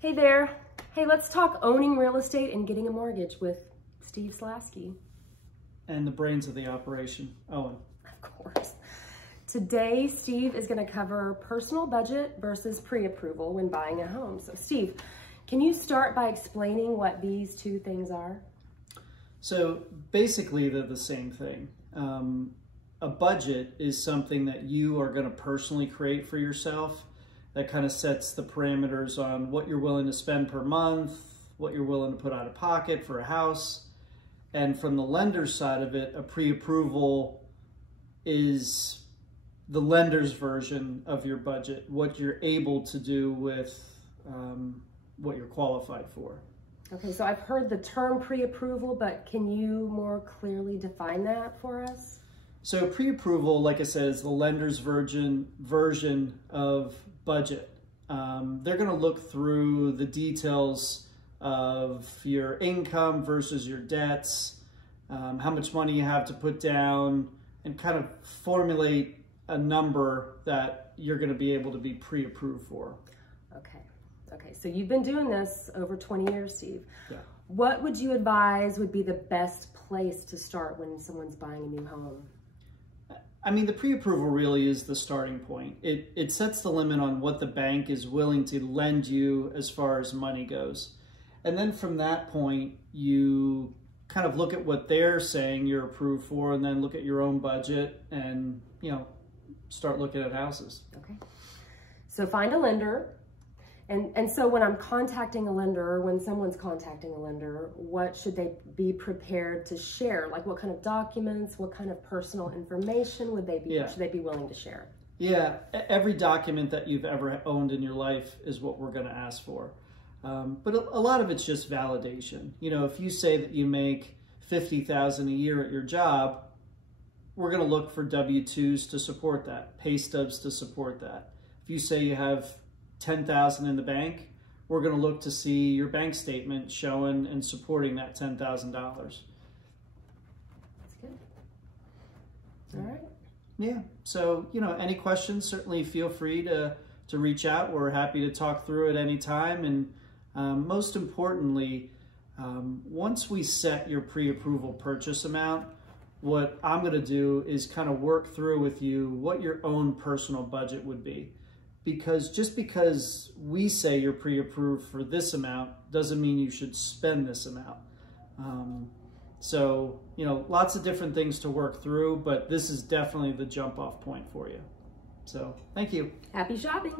Hey there. Hey, let's talk owning real estate and getting a mortgage with Steve Slasky. And the brains of the operation, Owen. Of course. Today, Steve is going to cover personal budget versus pre-approval when buying a home. So Steve, can you start by explaining what these two things are? So basically they're the same thing. A budget is something that you are going to personally create for yourself that kind of sets the parameters on what you're willing to spend per month, what you're willing to put out of pocket for a house. And from the lender's side of it, a pre-approval is the lender's version of your budget, what you're able to do with what you're qualified for. Okay, so I've heard the term pre-approval, but can you more clearly define that for us? So pre-approval, like I said, is the lender's version of budget. They're going to look through the details of your income versus your debts, how much money you have to put down, and kind of formulate a number that you're going to be able to be pre-approved for. Okay, so you've been doing this over 20 years, Steve. Yeah. What would you advise would be the best place to start when someone's buying a new home? I mean, the pre-approval really is the starting point. It sets the limit on what the bank is willing to lend you as far as money goes. And then from that point, you kind of look at what they're saying you're approved for, and then look at your own budget and, start looking at houses. Okay. So find a lender. And so when I'm contacting a lender, or when someone's contacting a lender, what should they be prepared to share? Like what kind of documents, what kind of personal information should they be willing to share? Yeah, every document that you've ever owned in your life is what we're going to ask for. But a lot of it's just validation. If you say that you make $50,000 a year at your job, we're going to look for W-2s to support that, pay stubs to support that. If you say you have $10,000 in the bank, we're going to look to see your bank statement showing and supporting that $10,000. That's good. All right. Yeah. So, any questions, certainly feel free to reach out. We're happy to talk through it anytime. And most importantly, once we set your pre-approval purchase amount, what I'm going to do is kind of work through with you what your own personal budget would be. Because just because we say you're pre-approved for this amount doesn't mean you should spend this amount. So, lots of different things to work through, but this is definitely the jump off point for you. So, thank you. Happy shopping.